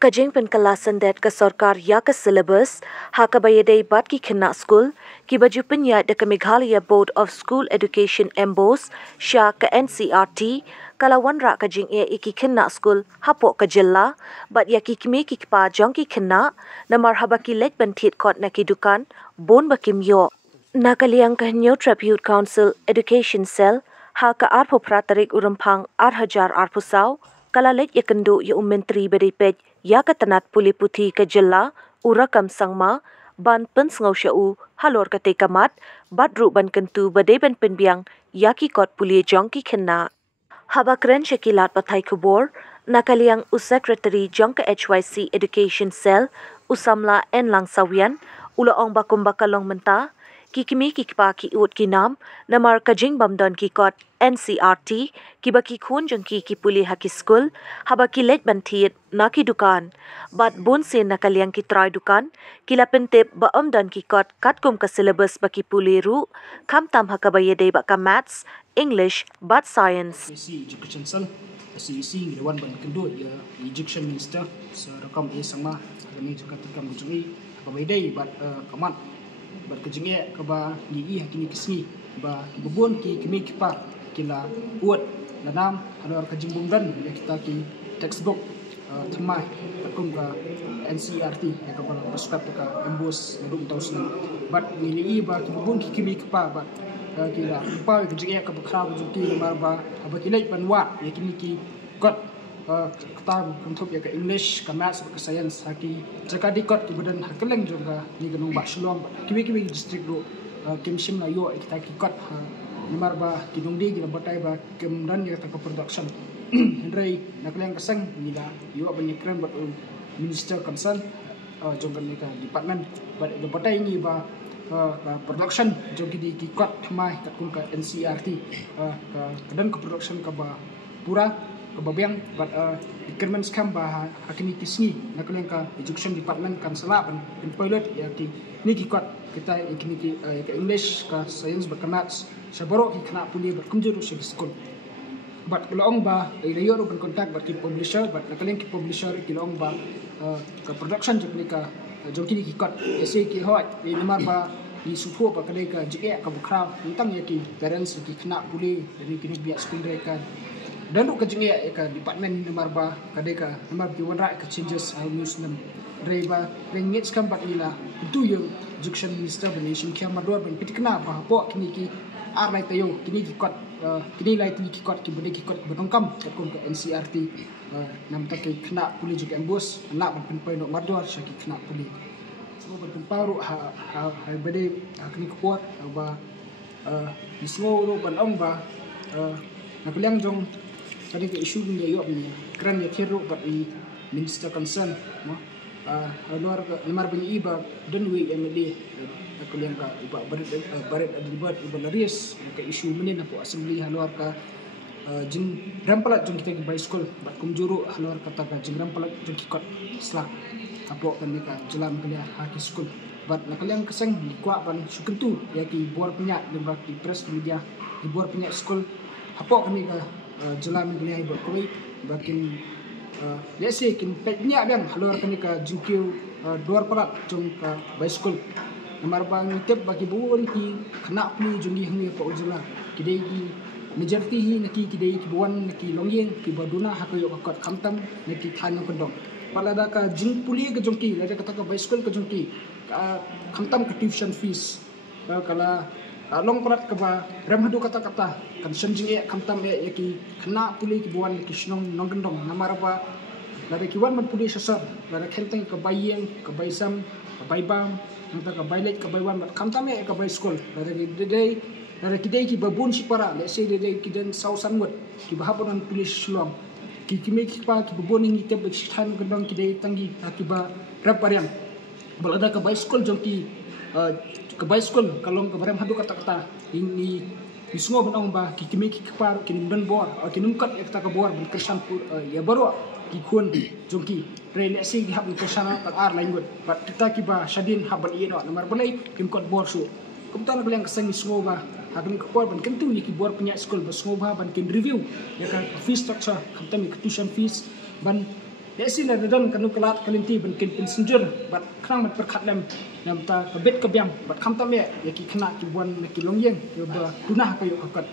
Kajing penkalasan det ke sarkar ya ke syllabus ha ka bayadai bat ki khina school ki baju penya de ke Meghalaya Board of School Education Embos sha ke NCRT kalawan ra kajing e iki khina school hapo ke jilla bat ya ki kimi ki pa jong ki khina na marhaba ki lek benthit kot na ki dukan bon bakim yo na kaliang ka New Tribute Council Education Cell ha ka arpo pratarik urampang 8,000 arpusau kala lek yakendu ya menteri bedipej ya ka tanat puli puthi ka jilla urakam sangma ban pensngau syau halor ka te kamat badru ban kentu badai ban penbiang ya ki kot puli jongki khenna haba kren shakilat pathai khubor nakaliang secretary jongka HYC Education Cell usamla en lang sawian ula ong bakum bakalong menta kikimi kikpa ki ut ki nam namar kajing bamdon ki kot NCRT kibaki khun jongki ki puli haki school haba ki let banthit na ki dukan bat bon se nakaliang ki try dukan kila pentep ba amdan ki kot katkum ka syllabus baki puli ru kam tam hakabaye dei ba ka maths English but science education cell CEC the one ban kendo ya education minister sa rakam e sama ni juga tikam bujui hakabaye dei bat kamat bat kejinge ka ba ni hakini kisni ba bubun ki kimi kipa kila uat lanam hanor kajimbung dan ya kita ki textbook thamai takum ka NCRT ya ka ba prescribe ka embos ngudum tausen bat ni ba ki bubun ki kimi kipa ba kila pa kejinge ka ba khra bujuki mar ba ba kilai panwa ya kimi ki got kata untuk ya ke English, ke Maths, ke Science, haki jika dikot ki badan hakeleng juga ni ganung ba Shillong kimi district ro kimshim na yo kita kikot nimar ba kidungdi gila batai ba kemdan ya ta production hendrai nakleng kasang gila yo banyakran ba minister concern jongkan ni ka department ba batai ni ba production jogi di kikot thamai takun ka NCRT ka kadan ka production ka ba pura kebabiang but requirements kam ba hakini kisni nakaleng ka education department kan salapan in pilot ya ki ni ki kot kita ikini ki ka English ka science ba maths sabaro ki kana puli ba kumjuru sa school but long ba ilayo ro ban contact but ki publisher but nakaleng ki publisher ki long ba ka production jepni ka jongki ki kot ese ki hot ni namar ba di supo pa kadai ka jike ka bukra tentang ya ki parents ki kana puli dari kini biak school mereka dan lu kejengnya ka department nomor ba kadai ka nomor di wana ka changes muslim reba rengit skam bat nila itu yang education minister benation kia madua ben pitikna ba po kini ki arai tayo kini ki kot kini lai kini ki kot ki bude ki kot betongkam ka kon ka NCRT nam ta ki kena puli juga embos nak ben pen nok madua syaki kena puli so ben paru ha bade kini kuat ba dismo ro ban ong ba nakliang jong tadi ke isu ni yo ni kran ya thiru but i minister concern no luar lemar bin iba dan we MLA aku liang ka iba baret adibat iba laris ke isu menin aku assembly luar ka jing rampalat jong kita ke by school bat kumjuru luar kata ka jing rampalat jong kikot slak apo kan ka jelam kelia haki school bat nakaliang keseng di kwa ban sukentu ya ki bor punya dan ki press media di bor punya school apo kami ka jelam kelia iba koi bakin let's say kin peknya bang halor kani ka jingkiu dor parat jong ka by school namar bang tep bagi buon ki kena pli jongi hangi pa ujula kidai ki majority hi naki kidai ki buan naki longyeng ki baduna hakayo kakot kamtam naki thano kendong palada ka jing puli ka jongki lada kata ka by school ka jongki kamtam ka tuition fees kala long parat ka ba ramhadu kata-kata kan shenjing kamtam ki kena puli ki buan ki shnong nonggendong namar ba lada kiwan man puli sasar lada kenteng ka bayeng ka baysam ka baybam nanta ka baylet ka baywan kamtam ka by school lada kidai ki babun si para let's say dei kidan sausanwat ki bahaponan puli shlong ki kimi ki pa ki babun ni teb shan gendong kidai tangi akiba rapariam balada ka by school jongki ke by school kalong ke barem hadu kata-kata ini isngo benong ba ki kimi ki par ki nimdan bor ki numkat ekta ka bor ben krishan ya baru ki kun jongki rele sing hab ni krishan tak ar lain gut but kita ki ba shadin habal yeno nomor bolai kim kot bor su kumta na bilang keseng isngo ba hakami ko ban kan tu ki bor punya school bas ngobha ban kin review ya kan fee structure kami tuition fees ban ya sila dan kanu kelat kalinti ban kin passenger bat krang mat perkhat lem nam ta kabet kabyam bat kham ta me ya ki khna ki bon ki longyeng ki ba tunah kayo kakat